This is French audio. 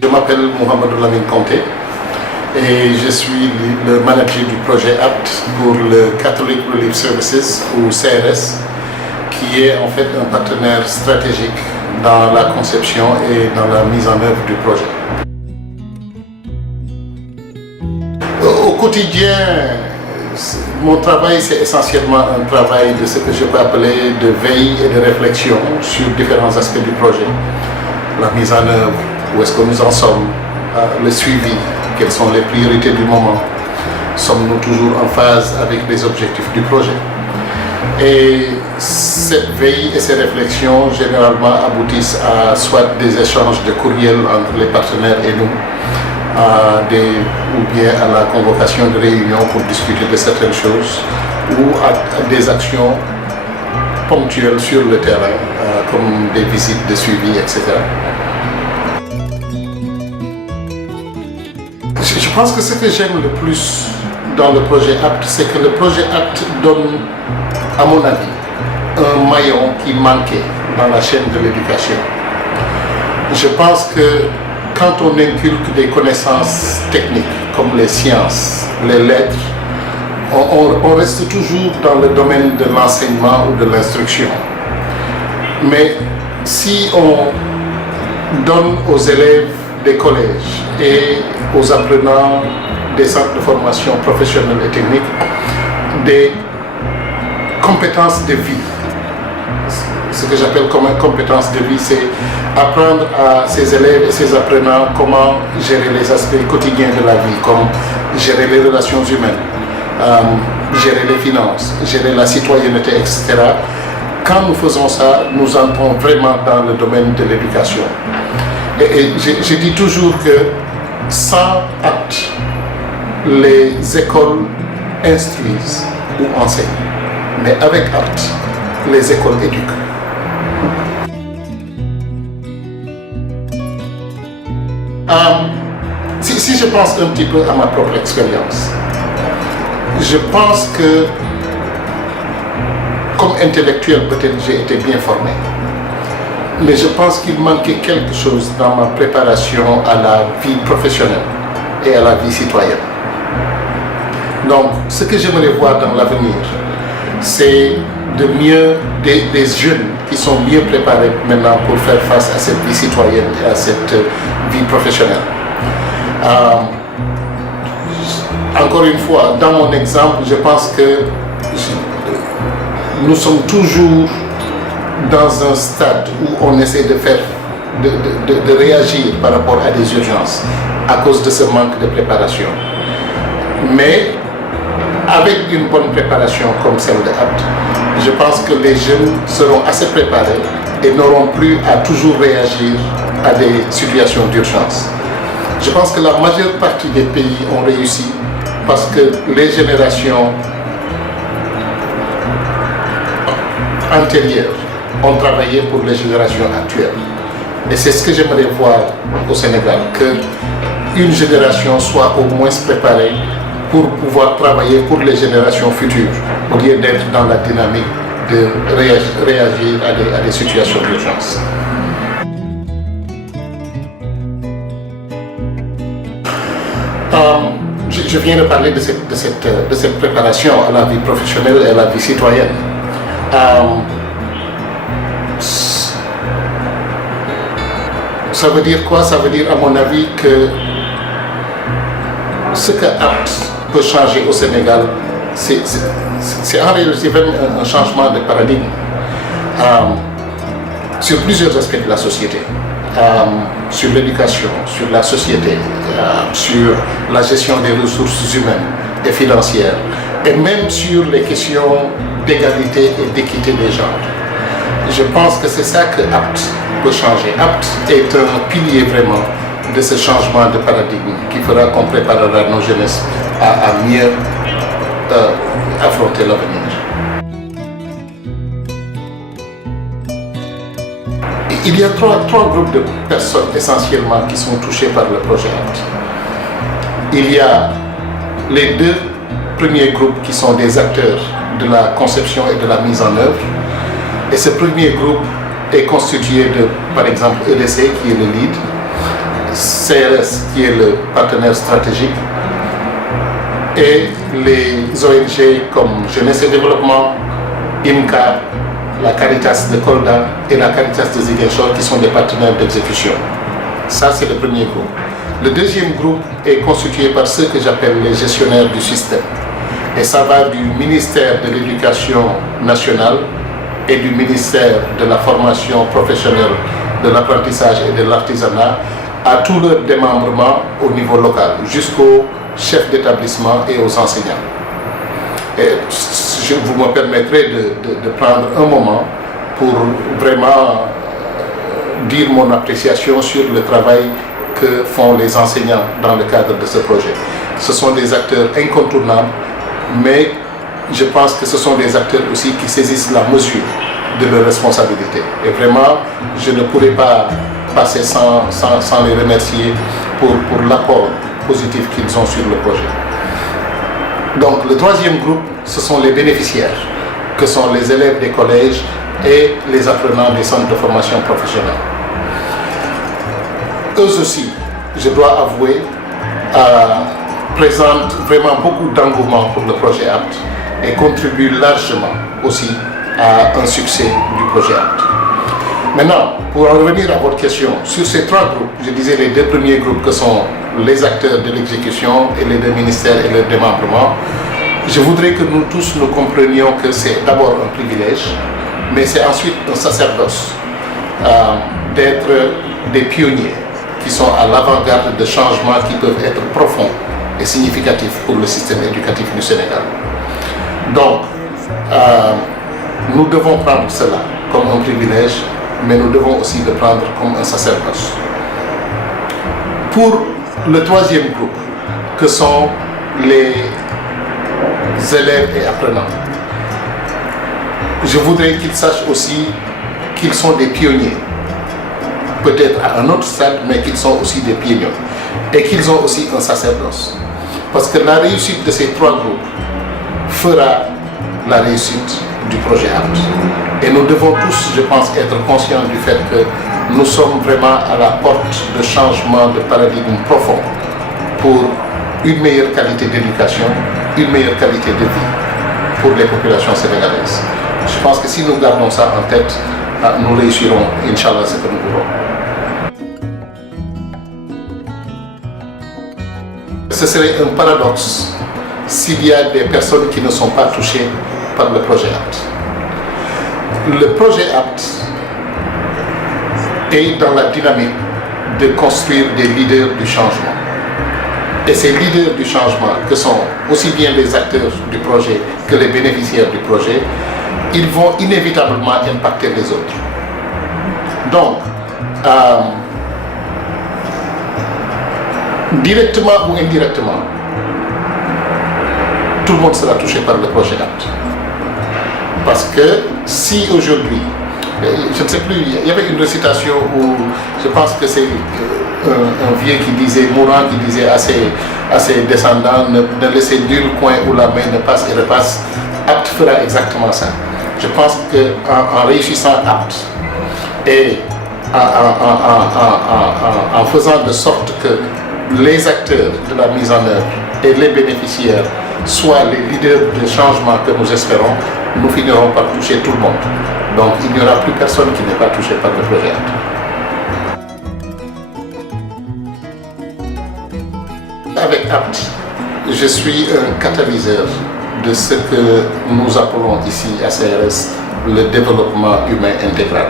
Je m'appelle Mohamedou Lamine Conté et je suis le manager du projet APT pour le Catholic Relief Services ou CRS, qui est en fait un partenaire stratégique dans la conception et dans la mise en œuvre du projet. Au quotidien, mon travail, c'est essentiellement un travail de ce que je peux appeler de veille et de réflexion sur différents aspects du projet. La mise en œuvre, où est-ce que nous en sommes, le suivi, quelles sont les priorités du moment, sommes-nous toujours en phase avec les objectifs du projet. Et cette veille et ces réflexions généralement aboutissent à soit des échanges de courriels entre les partenaires et nous, ou bien à la convocation de réunions pour discuter de certaines choses, ou à des actions ponctuelles sur le terrain, comme des visites de suivi, etc. Je pense que ce que j'aime le plus dans le projet APT, c'est que le projet APT donne, à mon avis, un maillon qui manquait dans la chaîne de l'éducation. Je pense que quand on inculque des connaissances techniques comme les sciences, les lettres, on reste toujours dans le domaine de l'enseignement ou de l'instruction. Mais si on donne aux élèves des collèges et aux apprenants des centres de formation professionnelle et technique des compétences de vie. Ce que j'appelle comme compétences de vie, c'est apprendre à ces élèves et ces apprenants comment gérer les aspects quotidiens de la vie, comme gérer les relations humaines, gérer les finances, gérer la citoyenneté, etc. Quand nous faisons ça, nous entrons vraiment dans le domaine de l'éducation. Et je dis toujours que sans APT, les écoles instruisent ou enseignent. Mais avec APT, les écoles éduquent. Si je pense un petit peu à ma propre expérience, je pense que comme intellectuel, peut-être j'ai été bien formé. Mais je pense qu'il manquait quelque chose dans ma préparation à la vie professionnelle et à la vie citoyenne. Donc, ce que j'aimerais voir dans l'avenir, c'est des jeunes qui sont mieux préparés maintenant pour faire face à cette vie citoyenne et à cette vie professionnelle. Encore une fois, dans mon exemple, je pense que nous sommes toujours dans un stade où on essaie de réagir par rapport à des urgences à cause de ce manque de préparation. Mais avec une bonne préparation comme celle de APT, je pense que les jeunes seront assez préparés et n'auront plus à toujours réagir à des situations d'urgence. Je pense que la majeure partie des pays ont réussi parce que les générations antérieures ont travaillé pour les générations actuelles. Et c'est ce que j'aimerais voir au Sénégal, qu'une génération soit au moins préparée pour pouvoir travailler pour les générations futures, au lieu d'être dans la dynamique de réagir à des situations d'urgence. Je viens de parler de cette préparation à la vie professionnelle et à la vie citoyenne. Ça veut dire quoi? Ça veut dire, à mon avis, que ce que APT peut changer au Sénégal, c'est en réalité même un changement de paradigme sur plusieurs aspects de la société, sur l'éducation, sur la société, sur la gestion des ressources humaines et financières, et même sur les questions d'égalité et d'équité des genres. Je pense que c'est ça que APT peut changer. APT est un pilier vraiment de ce changement de paradigme qui fera qu'on préparera nos jeunesses à mieux affronter l'avenir. Il y a trois groupes de personnes essentiellement qui sont touchées par le projet APT. Il y a les deux premier groupe qui sont des acteurs de la conception et de la mise en œuvre. Et ce premier groupe est constitué de, par exemple, EDC qui est le lead, CRS qui est le partenaire stratégique, et les ONG comme Jeunesse et Développement, IMCA, la Caritas de Kolda et la Caritas de Ziguinchor qui sont des partenaires d'exécution. Ça, c'est le premier groupe. Le deuxième groupe est constitué par ceux que j'appelle les gestionnaires du système. Et ça va du ministère de l'Éducation nationale et du ministère de la formation professionnelle, de l'apprentissage et de l'artisanat à tout leur démembrement au niveau local, jusqu'aux chefs d'établissement et aux enseignants. Et vous me permettrez de prendre un moment pour vraiment dire mon appréciation sur le travail que font les enseignants dans le cadre de ce projet. Ce sont des acteurs incontournables, mais je pense que ce sont des acteurs aussi qui saisissent la mesure de leurs responsabilités. Et vraiment, je ne pourrais pas passer sans les remercier pour l'apport positif qu'ils ont sur le projet. Donc le troisième groupe, ce sont les bénéficiaires, que sont les élèves des collèges et les apprenants des centres de formation professionnelle. Eux aussi, je dois avouer, présentent vraiment beaucoup d'engouement pour le projet APT et contribuent largement aussi à un succès du projet APT. Maintenant, pour en revenir à votre question, sur ces trois groupes, je disais les deux premiers groupes que sont les acteurs de l'exécution et les deux ministères et leur démembrement, je voudrais que nous tous nous comprenions que c'est d'abord un privilège, mais c'est ensuite un sacerdoce d'être des pionniers qui sont à l'avant-garde de changements qui peuvent être profonds et significatifs pour le système éducatif du Sénégal. Donc, nous devons prendre cela comme un privilège, mais nous devons aussi le prendre comme un sacerdoce. Pour le troisième groupe, que sont les élèves et apprenants, je voudrais qu'ils sachent aussi qu'ils sont des pionniers, peut-être à un autre stade, mais qu'ils sont aussi des pionniers et qu'ils ont aussi un sacerdoce. Parce que la réussite de ces trois groupes fera la réussite du projet APT. Et nous devons tous, je pense, être conscients du fait que nous sommes vraiment à la porte de changement de paradigme profond pour une meilleure qualité d'éducation, une meilleure qualité de vie pour les populations sénégalaises. Je pense que si nous gardons ça en tête, nous réussirons, Inch'Allah, ce que nous voulons. Ce serait un paradoxe s'il y a des personnes qui ne sont pas touchées par le projet APT. Le projet APT est dans la dynamique de construire des leaders du changement. Et ces leaders du changement, que sont aussi bien les acteurs du projet que les bénéficiaires du projet, ils vont inévitablement impacter les autres. Donc, directement ou indirectement, tout le monde sera touché par le projet APT. Parce que si aujourd'hui, je ne sais plus, il y avait une récitation où je pense que c'est un vieux qui disait, mourant qui disait à ses descendants, ne laissez nul coin où la main ne passe et repasse. APT fera exactement ça. Je pense qu'en réussissant APT et en faisant de sorte que les acteurs de la mise en œuvre et les bénéficiaires soient les leaders de changement que nous espérons, nous finirons par toucher tout le monde. Donc il n'y aura plus personne qui n'est pas touché par le projet APT. Avec APT, je suis un catalyseur de ce que nous appelons ici à CRS le développement humain intégral.